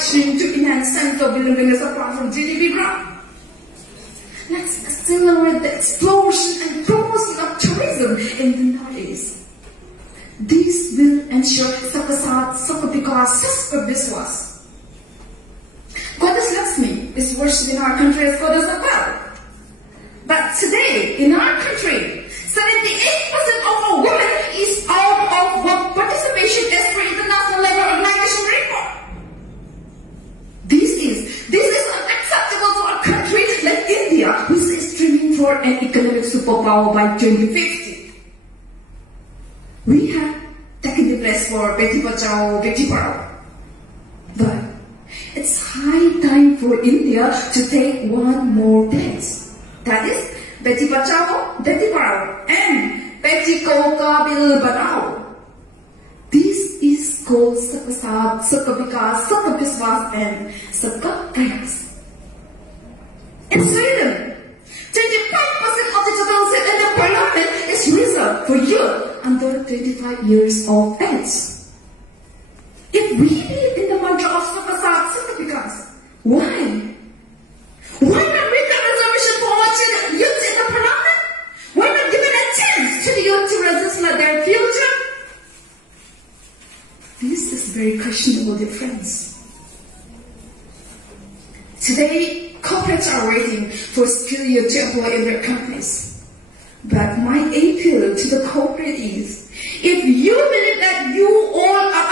action to enhance sense of belongingness apart from GDP growth. Let's accelerate the explosion and promotion of tourism in the Northeast. This will ensure Sabka Saath Sabka Vikas, Sabka Viswas. Goddess Lakshmi is worshipped in our country as goddess of wealth. But today, in our country, 78% of our women is out of work participation as per International Labour Organization report. This is unacceptable to our country like India, who is streaming for an economic superpower by 2050. We have taken the place for Beti Bachao, Beti Padhao. But it's high time for India to take one more place. That is, Beti Bachao, Beti Padhao, and Beti Kokabil Badao. This is called Sabka Saath Sabka Vikas, Sabka Viswas, and Sabka Prayas. In Sweden, 25% of the total seat in the parliament is reserved for youth under 25 years of age. If we believe in the mantra of Sabka Saath Sabka Vikas, why? Why not make a reservation for all youth in the parliament? Why not give a chance to the youth to register their future? This is very questionable difference. Today, corporates are waiting for skilled youth to employ in their companies. But my appeal to the corporate is, if you believe that you all are